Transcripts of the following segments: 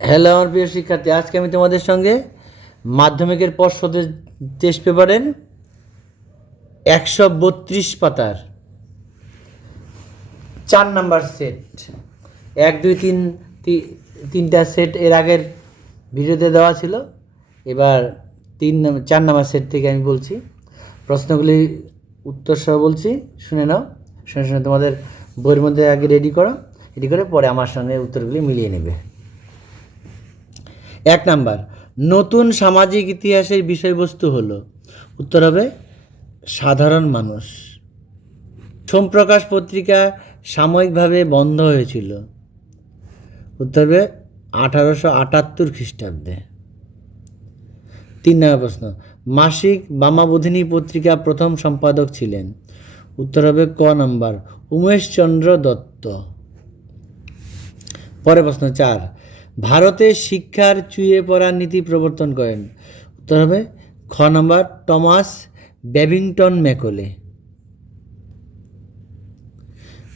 Hello আমার প্রিয় শিক্ষার্থী, আজকে আমি তোমাদের সঙ্গে মাধ্যমিকের পর্ষদের টেস্ট পেপারের 132 পাতার 4 নাম্বার সেট, 1, 2, 3 তিনটা সেট এর আগের ভিডিওতে দেওয়া ছিল। এবার 4 নাম্বার সেট থেকে আমি বলছি, প্রশ্নগুলি উত্তর সহ বলছি, শুনে নাও। শুনে শুনে তোমাদের বইয়ের মধ্যে আগে রেডি করে পরে আমার সঙ্গে উত্তরগুলি মিলিয়ে নেবে। 1 নাম্বার, নতুন সামাজিক ইতিহাসের বিষয়বস্তু হলো, উত্তর হবে সাধারণ মানুষ। সোমপ্রকাশ পত্রিকা সাময়িকভাবে বন্ধ হয়েছিল, উত্তর হবে 1878 খ্রিস্টাব্দে। 3 নম্বর প্রশ্ন, মাসিক বামাবোধিনী পত্রিকা প্রথম সম্পাদক ছিলেন, উত্তর হবে ক নাম্বার উমেশচন্দ্র দত্ত। পরের প্রশ্ন 4, ভারতে শিক্ষার চুইয়ে পড়ার নীতি প্রবর্তন করেন, উত্তর হবে খ নাম্বার টমাস ব্যাবিংটন ম্যাকলে।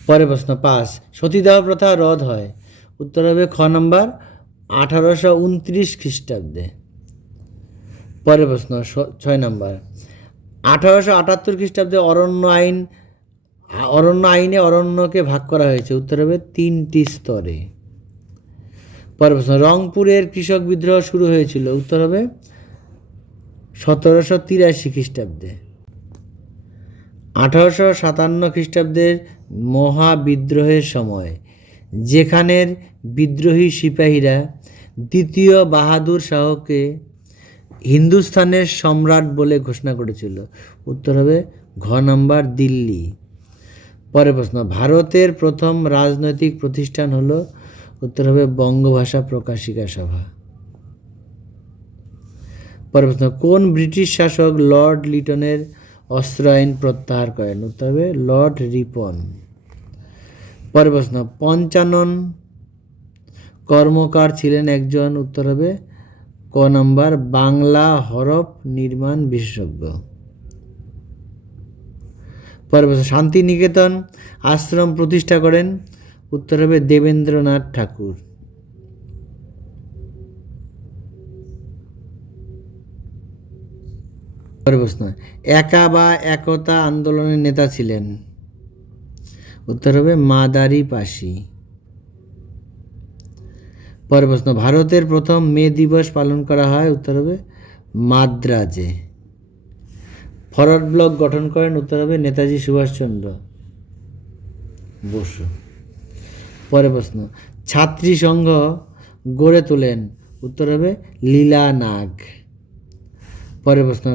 পরের প্রশ্ন 5, সতীদাহ প্রথা রদ হয়, উত্তর হবে খ নাম্বার 1829 খ্রিস্টাব্দে। পরের প্রশ্ন 6 নাম্বার, 1878 খ্রিস্টাব্দে অরণ্য আইনে অরণ্যকে ভাগ করা হয়েছে, উত্তর হবে 3টি স্তরে। পরের প্রশ্ন, রংপুরের কৃষক বিদ্রোহ শুরু হয়েছিল, উত্তর হবে 1783 খ্রিস্টাব্দে। 1857 খ্রিস্টাব্দের মহাবিদ্রোহের সময় যেখানের বিদ্রোহী সিপাহীরা দ্বিতীয় বাহাদুর শাহকে হিন্দুস্তানের সম্রাট বলে ঘোষণা করেছিল, উত্তর হবে ঘ নাম্বার দিল্লি। পরের প্রশ্ন, ভারতের প্রথম রাজনৈতিক প্রতিষ্ঠান হলো, উত্তর হবে বঙ্গভাষা প্রকাশিকা সভা। পরের প্রশ্ন, কোন ব্রিটিশ শাসক লর্ড লিটনের অস্ত্র আইন প্রত্যাহার করেন, উত্তর হবে লর্ড রিপন। পরের প্রশ্ন, পঞ্চানন কর্মকার ছিলেন একজন, উত্তর হবে ক নাম্বার বাংলা হরফ নির্মাণ বিশেষজ্ঞ। পরের প্রশ্ন, শান্তিনিকেতন আশ্রম প্রতিষ্ঠা করেন, উত্তর হবে দেবেন্দ্রনাথ ঠাকুর। পরের প্রশ্ন, একা বা একতা আন্দোলনের নেতা ছিলেন, উত্তর হবে মাদারি পাশি। পরের প্রশ্ন, ভারতের প্রথম মে দিবস পালন করা হয়, উত্তর হবে মাদ্রাজে। ফরওয়ার্ড ব্লক গঠন করেন, উত্তর হবে নেতাজি সুভাষচন্দ্র বসু। পরের প্রশ্ন, ছাত্রী সংঘ গড়ে তোলেন, উত্তর হবে লীলা নাগ। পরের প্রশ্ন,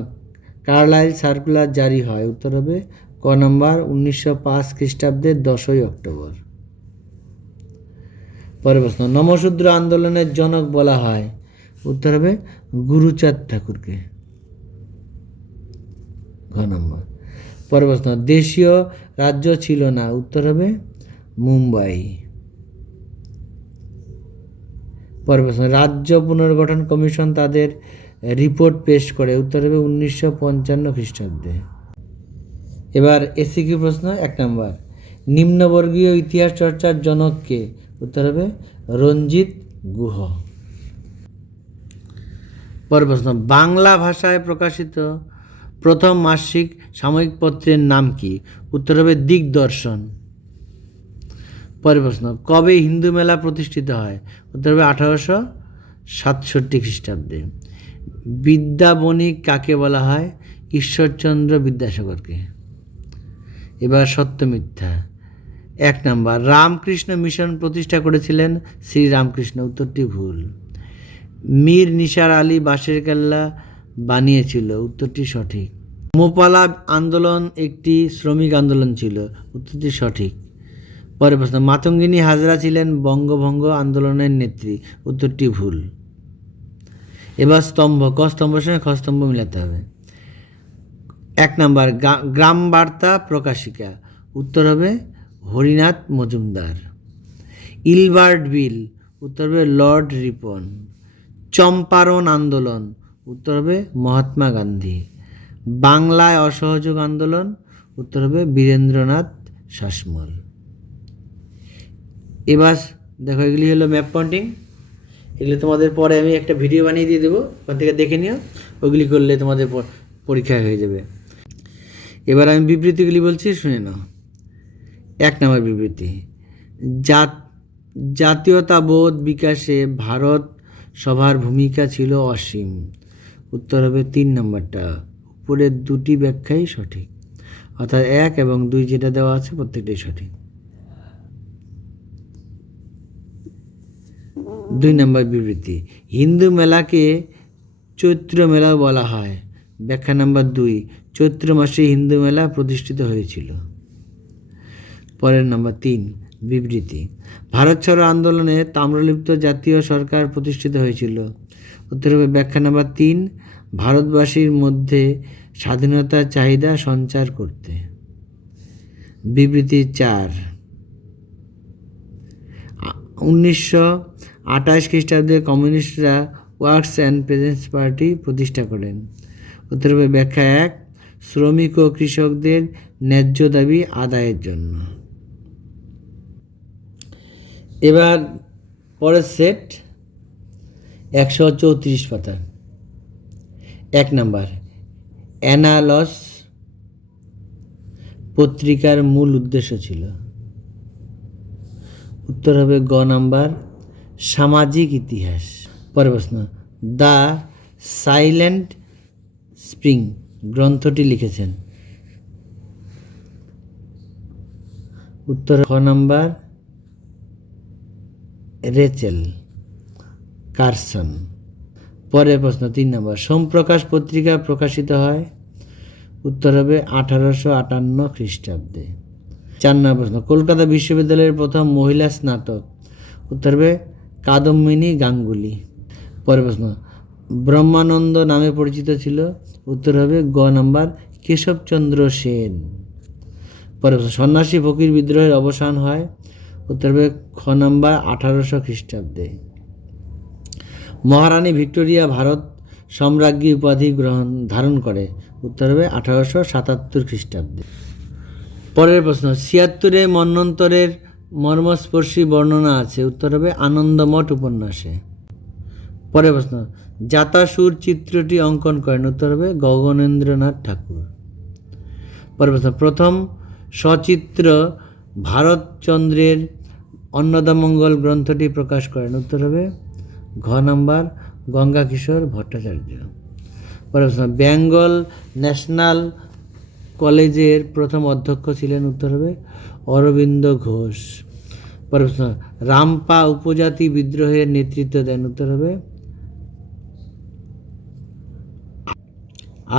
কার্লাইল সার্কুলার জারি হয়, উত্তর হবে ক নাম্বার 1905 খ্রিস্টাব্দের 10ই অক্টোবর। পরের প্রশ্ন, নমশূদ্র আন্দোলনের জনক বলা হয়, উত্তর হবে গুরুচাঁদ ঠাকুরকে, ঘ নম্বর। পরের প্রশ্ন, দেশীয় রাজ্য ছিল না, উত্তর হবে মুম্বাই। পরের প্রশ্ন, রাজ্য পুনর্গঠন কমিশন তাদের রিপোর্ট পেশ করে, উত্তর হবে 1955 খ্রিস্টাব্দে। এবার এসিকিউ প্রশ্ন 1 নম্বর, নিম্নবর্গীয় ইতিহাস চর্চার জনককে, উত্তর হবে রঞ্জিত গুহ। পরের প্রশ্ন, বাংলা ভাষায় প্রকাশিত প্রথম মাসিক সাময়িক পত্রের নাম কি, উত্তর হবে দিগদর্শন। পরের প্রশ্ন, কবে হিন্দু মেলা প্রতিষ্ঠিত হয়, উত্তর হবে 1867 খ্রিস্টাব্দে। বিদ্যা বণিক কাকে বলা হয়, ঈশ্বরচন্দ্র বিদ্যাসাগরকে। এবার সত্য মিথ্যা। 1 নম্বর, রামকৃষ্ণ মিশন প্রতিষ্ঠা করেছিলেন শ্রীরামকৃষ্ণ, উত্তরটি ভুল। মীর নিসার আলী বাঁশের কেল্লা বানিয়েছিল, উত্তরটি সঠিক। মোপালা আন্দোলন একটি শ্রমিক আন্দোলন ছিল, উত্তরটি সঠিক। পরের প্রশ্ন, মাতঙ্গিনী হাজরা ছিলেন বঙ্গভঙ্গ আন্দোলনের নেত্রী, উত্তরটি ভুল। এবার স্তম্ভ, ক স্তম্ভের সঙ্গে খ স্তম্ভ মিলাতে হবে। 1 নম্বর, গ্রাম বার্তা প্রকাশিকা, উত্তর হবে হরিনাথ মজুমদার। ইলবার্ট বিল, উত্তর হবে লর্ড রিপন। চম্পারণ আন্দোলন, উত্তর হবে মহাত্মা গান্ধী। বাংলায় অসহযোগ আন্দোলন, উত্তর হবে বীরেন্দ্রনাথ শাসমল। এবার দেখো, এগুলি হলো ম্যাপ পয়েন্টিং। এগুলো তোমাদের পরে আমি একটা ভিডিও বানিয়ে দিয়ে দেবো, ওখান থেকে দেখে নিও, ওগুলি করলে তোমাদের পরীক্ষা হয়ে যাবে। এবার আমি বিবৃতিগুলি বলছি, শুনে নাও। 1 নম্বর বিবৃতি, জাতীয়তাবোধ বিকাশে ভারত সভার ভূমিকা ছিল অসীম। উত্তর হবে 3 নম্বরটা, উপরের দুটি ব্যাখ্যাই সঠিক, অর্থাৎ 1 এবং 2 যেটা দেওয়া আছে প্রত্যেকটাই সঠিক। 2 নম্বর বিবৃতি, হিন্দু মেলাকে চৈত্র মেলাও বলা হয়। ব্যাখ্যা নাম্বার 2, চৈত্র মাসে হিন্দু মেলা প্রতিষ্ঠিত হয়েছিল। পরের নাম্বার 3 বিবৃতি, ভারত ছাড়ো আন্দোলনে তাম্রলিপ্ত জাতীয় সরকার প্রতিষ্ঠিত হয়েছিল। উত্তর হবে ব্যাখ্যা নাম্বার 3, ভারতবাসীর মধ্যে স্বাধীনতার চাহিদা সঞ্চার করতে। বিবৃতি 4, 1928 খ্রিস্টাব্দে কমিউনিস্টরা ওয়ার্কস অ্যান্ড পেজেন্টস পার্টি প্রতিষ্ঠা করেন। উত্তর হবে ব্যাখ্যা 1, শ্রমিক ও কৃষকদের ন্যায্য দাবি আদায়ের জন্য। এবার পরের সেট 134 পাতা। 1 নাম্বার, অ্যানালস পত্রিকার মূল উদ্দেশ্য ছিল। উত্তর হবে গ নাম্বার, সামাজিক ইতিহাস। পরের প্রশ্ন, দ্য সাইলেন্ট স্প্রিং গ্রন্থটি লিখেছেন। উত্তর খ নাম্বার, রেচেল কারসন। পরের প্রশ্ন 3 নম্বর, সোমপ্রকাশ পত্রিকা প্রকাশিত হয়। উত্তর হবে 1858 খ্রিস্টাব্দে। 4 নম্বর প্রশ্ন, কলকাতা বিশ্ববিদ্যালয়ের প্রথম মহিলা স্নাতক। উত্তর হবে কাদম্বিনী গাঙ্গুলি। পরের প্রশ্ন, ব্রহ্মানন্দ নামে পরিচিত ছিল। উত্তর হবে গ নাম্বার, কেশবচন্দ্র সেন। পরের প্রশ্ন, সন্ন্যাসী ফকির বিদ্রোহের অবসান হয়। উত্তর হবে খ নাম্বার, 1800 খ্রিস্টাব্দে। মহারানী ভিক্টোরিয়া ভারত সম্রাজ্ঞী উপাধি ধারণ করে। উত্তর হবে 1877 খ্রিস্টাব্দে। পরের প্রশ্ন, 76 মন্বন্তরের মর্মস্পর্শী বর্ণনা আছে। উত্তর হবে আনন্দমঠ উপন্যাসে। পরের প্রশ্ন, জাতাসুর চিত্রটি অঙ্কন করেন। উত্তর হবে গগনেন্দ্রনাথ ঠাকুর। পরের প্রশ্ন, প্রথম সচিত্র ভারতচন্দ্রের অন্নদামঙ্গল গ্রন্থটি প্রকাশ করেন। উত্তর হবে ঘ নাম্বার, গঙ্গাকিশোর ভট্টাচার্য। পরের প্রশ্ন, বেঙ্গল ন্যাশনাল কলেজের প্রথম অধ্যক্ষ ছিলেন। উত্তর হবে অরবিন্দ ঘোষ। পরের প্রশ্ন, রামপা উপজাতি বিদ্রোহের নেতৃত্ব দেন। উত্তর হবে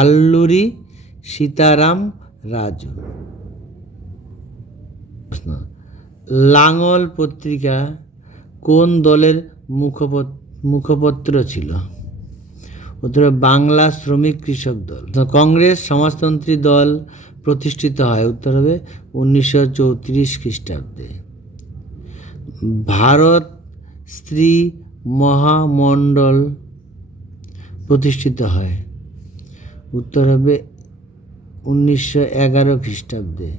আল্লুরি সীতারাম রাজু। প্রশ্ন, লাঙল পত্রিকা কোন দলের মুখপত্র ছিল? উত্তর বাংলা শ্রমিক কৃষক দল। কংগ্রেস সমাজতন্ত্রী দল প্রতিষ্ঠিত হয়। উত্তর হবে 1934 খ্রিস্টাব্দে। ভারত স্ত্রী মহামণ্ডল প্রতিষ্ঠিত হয়। উত্তর হবে 1911 খ্রিস্টাব্দে।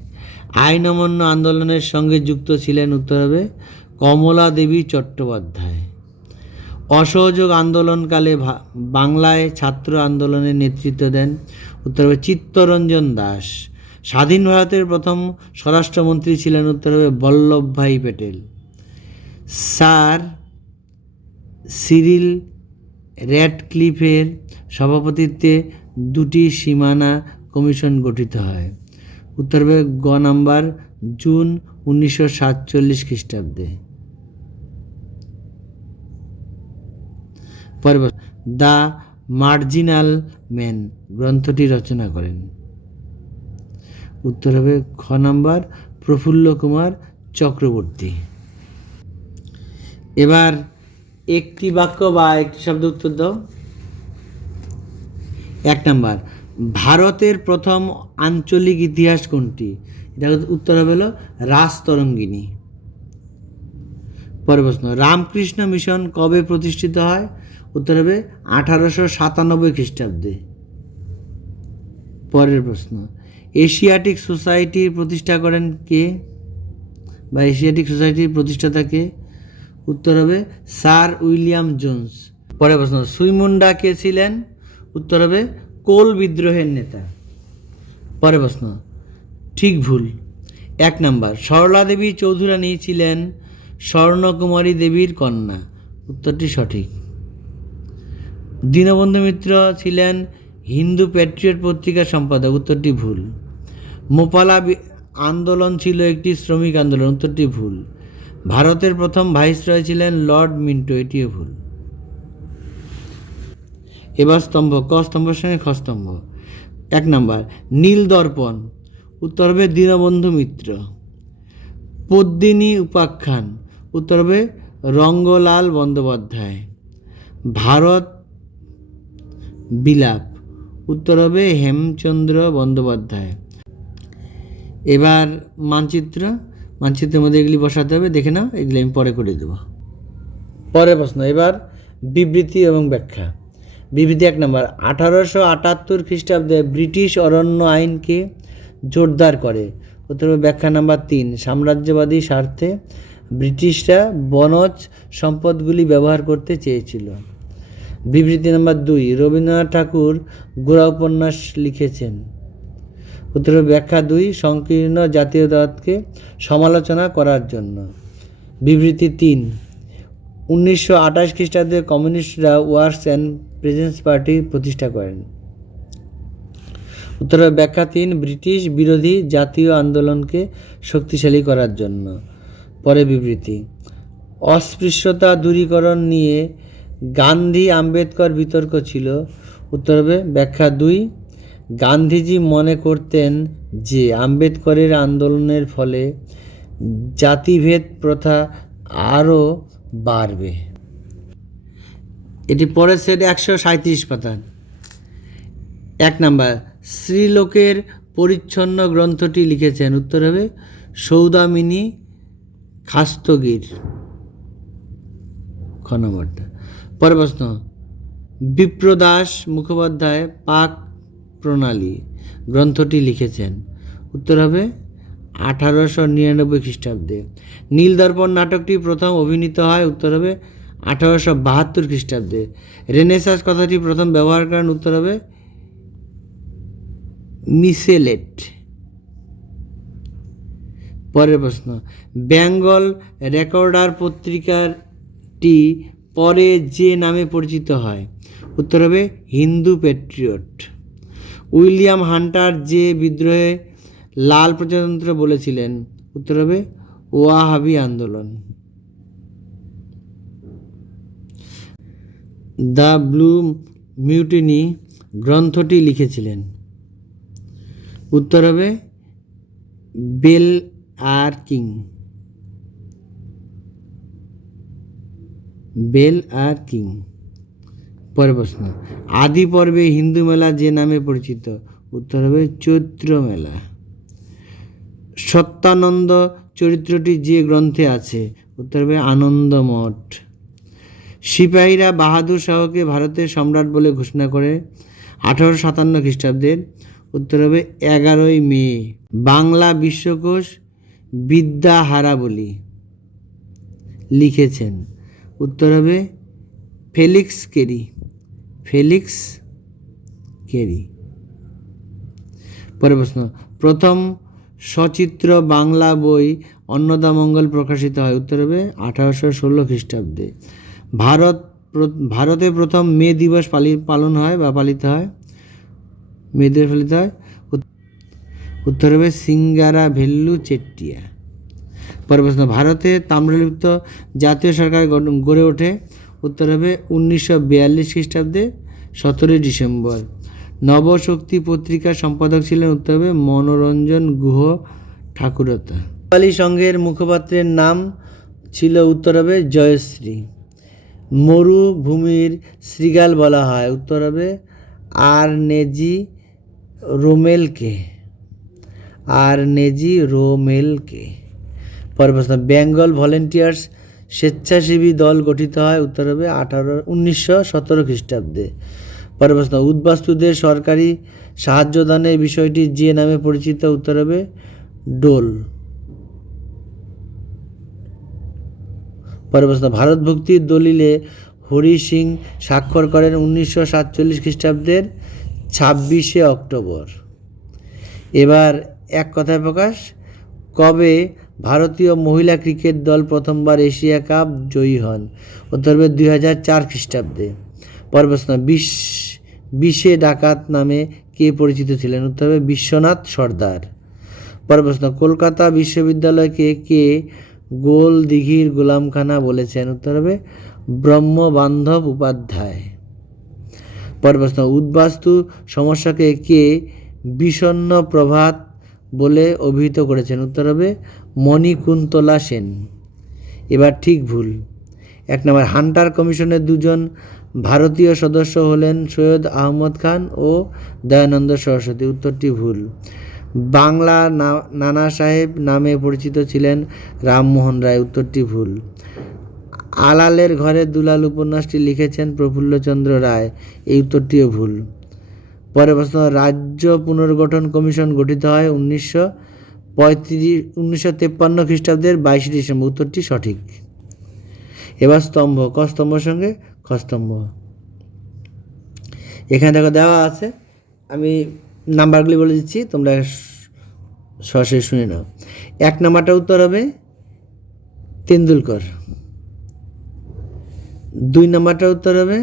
আইন অমান্য আন্দোলনের সঙ্গে যুক্ত ছিলেন। উত্তর হবে কমলা দেবী চট্টোপাধ্যায়। অসহযোগ আন্দোলনকালে বাংলায় ছাত্র আন্দোলনের নেতৃত্ব দেন। উত্তর হবে চিত্তরঞ্জন দাস। স্বাধীন ভারতের প্রথম স্বরাষ্ট্রমন্ত্রী ছিলেন। উত্তর হবে বল্লভভাই প্যাটেল। স্যার সিরিল র্যাডক্লিফের সভাপতিত্বে 2টি সীমানা কমিশন গঠিত হয়। উত্তর হবে গ নাম্বার, জুন 1947 খ্রিস্টাব্দে। পরের দ্য মার্জিনাল ম্যান গ্রন্থটি রচনা করেন। উত্তর হবে খ নাম্বার, প্রফুল্ল কুমার চক্রবর্তী। এবার একটি বাক্য বা একটি শব্দ উত্তর দাও। 1 নাম্বার, ভারতের প্রথম আঞ্চলিক ইতিহাস কোনটি? এটা উত্তর হবে হলো রাজতরঙ্গিনী। পরের প্রশ্ন, রামকৃষ্ণ মিশন কবে প্রতিষ্ঠিত হয়? উত্তর হবে 1897 খ্রিস্টাব্দে। পরের প্রশ্ন, এশিয়াটিক সোসাইটির প্রতিষ্ঠা করেন কে, বা এশিয়াটিক সোসাইটির প্রতিষ্ঠাতা কে? উত্তর হবে স্যার উইলিয়াম জোন্স। পরের প্রশ্ন, সুইমুন্ডা কে ছিলেন? উত্তর হবে কোল বিদ্রোহের নেতা। পরের প্রশ্ন, ঠিক ভুল। 1 নাম্বার, সরলা দেবী চৌধুরানী ছিলেন স্বর্ণকুমারী দেবীর কন্যা। উত্তরটি সঠিক। দীনবন্ধু মিত্র ছিলেন হিন্দু প্যাট্রিয়ট পত্রিকার সম্পাদক। উত্তরটি ভুল। মোপালা আন্দোলন ছিল একটি শ্রমিক আন্দোলন। উত্তরটি ভুল। ভারতের প্রথম ভাইসরয় ছিলেন লর্ড মিন্টো। এটিও ভুল। এবার স্তম্ভ, ক স্তম্ভের সঙ্গে খ স্তম্ভ। 1 নাম্বার, নীল দর্পণ। উত্তর হবে দীনবন্ধু মিত্র। পদ্মিনী উপাখ্যান। উত্তর হবে রঙ্গলাল বন্দ্যোপাধ্যায়। ভারত বিলাপ। উত্তর হবে হেমচন্দ্র বন্দ্যোপাধ্যায়। এবার মানচিত্রের মধ্যে এগুলি বসাতে হবে, দেখে নাও, এগুলি আমি পরে করে দেবো। পরের প্রশ্ন, এবার বিবৃতি এবং ব্যাখ্যা। বিবৃতি 1 নম্বর, 1878 খ্রিস্টাব্দে ব্রিটিশ অরণ্য আইনকে জোরদার করে। উত্তর হবে ব্যাখ্যা নাম্বার 3, সাম্রাজ্যবাদী স্বার্থে ব্রিটিশরা বনজ সম্পদগুলি ব্যবহার করতে চেয়েছিল। বিবৃতি নাম্বার 2, রবীন্দ্রনাথ ঠাকুর গোরা উপন্যাস লিখেছেন। উত্তর হবে ব্যাখ্যা 2, সংকীর্ণ জাতীয়তাবাদকে সমালোচনা করার জন্য। বিবৃতি 3, 1928 খ্রিস্টাব্দে কমিউনিস্টরা ওয়ার্কস অ্যান্ড প্রেজেন্স পার্টি প্রতিষ্ঠা করেন। উত্তর হবে ব্যাখ্যা 3, ব্রিটিশ বিরোধী জাতীয় আন্দোলনকে শক্তিশালী করার জন্য। পরে বিবৃতি, অস্পৃশ্যতা দূরীকরণ নিয়ে গান্ধী আম্বেদকর বিতর্ক ছিল। উত্তর হবে ব্যাখ্যা 2, গান্ধীজি মনে করতেন যে আম্বেদকরের আন্দোলনের ফলে জাতিভেদ প্রথা আরও বাড়বে। এটি পরের সেট 137 পাতার। 1 নাম্বার, শ্রীলোকের পরিচ্ছন্ন গ্রন্থটি লিখেছেন। উত্তর হবে সৌদামিনী খাস্তগীর। খ নম্বরটা। পরের প্রশ্ন, বিপ্রদাস মুখোপাধ্যায় পাক প্রণালী গ্রন্থটি লিখেছেন। উত্তর হবে 1899 খ্রিস্টাব্দে। নীলদর্পণ নাটকটি প্রথম অভিনীত হয়। উত্তর হবে 1872 খ্রিস্টাব্দে। রেনেসাঁস কথাটি প্রথম ব্যবহার করেন। উত্তর হবে মিসেলেট। পরের প্রশ্ন, বেঙ্গল রেকর্ডার পত্রিকাটি পরে যে নামে পরিচিত হয়। উত্তর হবে হিন্দু প্যাট্রিয়ট। উইলিয়াম হান্টার যে বিদ্রোহে লাল প্রজাতন্ত্র বলেছিলেন। উত্তর হবে ওয়াহাবি আন্দোলন। দ্য ব্লু মিউটিনি গ্রন্থটি লিখেছিলেন। উত্তর হবে বেল আর কিং। পরের প্রশ্ন, আদি পর্বে হিন্দু মেলা যে নামে পরিচিত। উত্তর হবে চৈত্র মেলা। সত্যানন্দ চরিত্রটি যে গ্রন্থে আছে। উত্তর হবে আনন্দমঠ। সিপাহীরা বাহাদুর শাহকে ভারতের সম্রাট বলে ঘোষণা করে 1857 খ্রিস্টাব্দের। উত্তর হবে 11ই মে। বাংলা বিশ্বকোষ বিদ্যাহারাবলী লিখেছেন। উত্তর হবে ফেলিক্স কেরি। পরের প্রশ্ন, প্রথম সচিত্র বাংলা বই অন্নদামঙ্গল প্রকাশিত হয়। উত্তর হবে 1816 খ্রিস্টাব্দে। ভারতে প্রথম মে দিবস পালিত হয়। উত্তর হবে সিঙ্গারা ভেল্লু চেট্টিয়া। পরের প্রশ্ন, ভারতে তাম্রলিপ্ত জাতীয় সরকার গড়ে ওঠে। উত্তর হবে 1942 খ্রিস্টাব্দে 17 ডিসেম্বর। নবশক্তি পত্রিকার সম্পাদক ছিলেন। উত্তর হবে মনোরঞ্জন গুহ ঠাকুরতা। নেপালি সংঘের মুখপাত্রের নাম ছিল। উত্তর হবে জয়শ্রী। মরুভূমির শৃগাল বলা হয়। উত্তর হবে আরনেজি রোমেলকে। পরের প্রশ্ন, বেঙ্গল ভলেন্টিয়ার্স স্বেচ্ছাসেবী দল গঠিত হয়। উত্তর হবে 1917 খ্রিস্টাব্দে। পরের প্রশ্ন, উদ্বাস্তুদের সরকারি সাহায্যদানের বিষয়টি যে নামে পরিচিত। উত্তর হবে ডোল। পরের প্রশ্ন, ভারত ভক্তির দলিলে হরি সিং স্বাক্ষর করেন 1947 খ্রিস্টাব্দের 26শে অক্টোবর। এবার এক কথায় প্রকাশ, কবে ভারতীয় মহিলা ক্রিকেট দল প্রথমবার এশিয়া কাপ জয়ী হন? উত্তর হবে 2004 খ্রিস্টাব্দে। পরের প্রশ্ন, বিশে ডাকাত নামে কে পরিচিত ছিলেন? উত্তর হবে বিশ্বনাথ সর্দার। পরের প্রশ্ন, কলকাতা বিশ্ববিদ্যালয়কে কে গোল দিঘির গোলামখানা বলেছেন? উত্তর হবে ব্রহ্মবান্ধব উপাধ্যায়। পরের প্রশ্ন, উদ্বাস্তু সমস্যাকে কে বিষণ্ণ প্রভাত বলে অভিহিত করেছেন? উত্তর হবে মণিকুন্তলা সেন। এবার ঠিক ভুল। এক নম্বর, হান্টার কমিশনের দুজন ভারতীয় সদস্য হলেন সৈয়দ আহমদ খান ও দয়ানন্দ সরস্বতী। উত্তরটি ভুল। বাংলা নানা সাহেব নামে পরিচিত ছিলেন রামমোহন রায়। উত্তরটি ভুল। আলালের ঘরে দুলাল উপন্যাসটি লিখেছেন প্রফুল্লচন্দ্র রায়। এই উত্তরটিও ভুল। পরের প্রশ্ন, রাজ্য পুনর্গঠন কমিশন গঠিত হয় 1953 খ্রিস্টাব্দের 22 ডিসেম্বর। উত্তরটি সঠিক। এবার স্তম্ভ, ক স্তম্ভের সঙ্গে খ স্তম্ভ। এখানে দেখো দেওয়া আছে, আমি নাম্বারগুলি বলে দিচ্ছি, তোমরা সরাসরি শুনে নাও। এক নাম্বারটা উত্তর হবে তেন্ডুলকর। দুই নাম্বারটা উত্তর হবে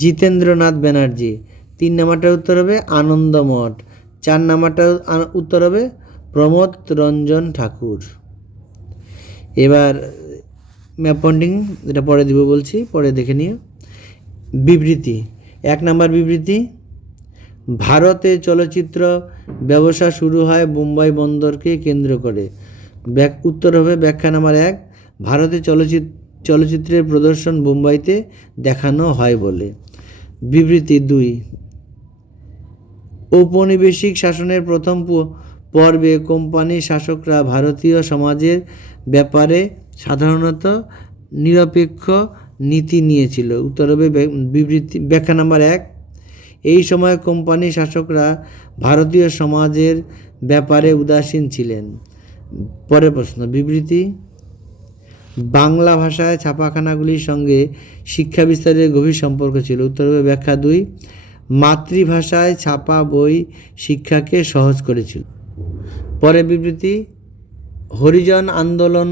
জিতেন্দ্রনাথ ব্যানার্জি। তিন নাম্বারটা উত্তর হবে আনন্দমঠ। চার নাম্বারটা উত্তর হবে প্রমোদ রঞ্জন ঠাকুর। এবার ম্যাপ পয়েন্টিং, এটা পরে দিব বলছি, পরে দেখে নিও। বিবৃতি, এক নাম্বার বিবৃতি, ভারতে চলচ্চিত্র ব্যবসা শুরু হয় মুম্বাই বন্দরকে কেন্দ্র করে। উত্তর হবে ব্যাখ্যা নাম্বার 1, ভারতে চলচ্চিত্রের প্রদর্শন মুম্বাইতে দেখানো হয় বলে। বিবৃতি 2, ঔপনিবেশিক শাসনের প্রথম পর্বে কোম্পানি শাসকরা ভারতীয় সমাজের ব্যাপারে সাধারণত নিরপেক্ষ নীতি নিয়েছিল। উত্তর হবে ব্যাখ্যা নাম্বার 1, এই সময় কোম্পানি শাসকরা ভারতীয় সমাজের ব্যাপারে উদাসীন ছিলেন। পরের প্রশ্ন, বিবৃতি, বাংলা ভাষায় ছাপাখানাগুলির সঙ্গে শিক্ষা বিস্তারের গভীর সম্পর্ক ছিল। উত্তর হবে ব্যাখ্যা 2, মাতৃভাষায় ছাপা বই শিক্ষাকে সহজ করেছিল। পরের বিবৃতি, হরিজন আন্দোলন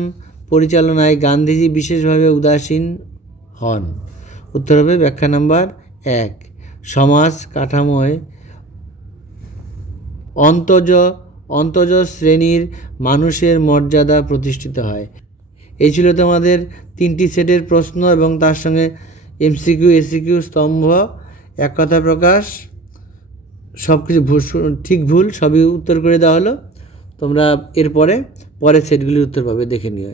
পরিচালনায় গান্ধীজি বিশেষভাবে উদাসীন হন। উত্তর হবে ব্যাখ্যা নাম্বার 1, সমাজ কাঠামোয় অন্তজ শ্রেণীর মানুষের মর্যাদা প্রতিষ্ঠিত হয়। এই ছিল তোমাদের 3টি সেটের প্রশ্ন এবং তার সঙ্গে এমসিকিউ, এসিকিউ, স্তম্ভ। এক কথা প্রকাশ, সব কিছু ঠিক ভুল সবই উত্তর করে দেওয়া হলো। তোমরা এরপরে পরের সেটগুলির উত্তর পাবে, দেখে নিও।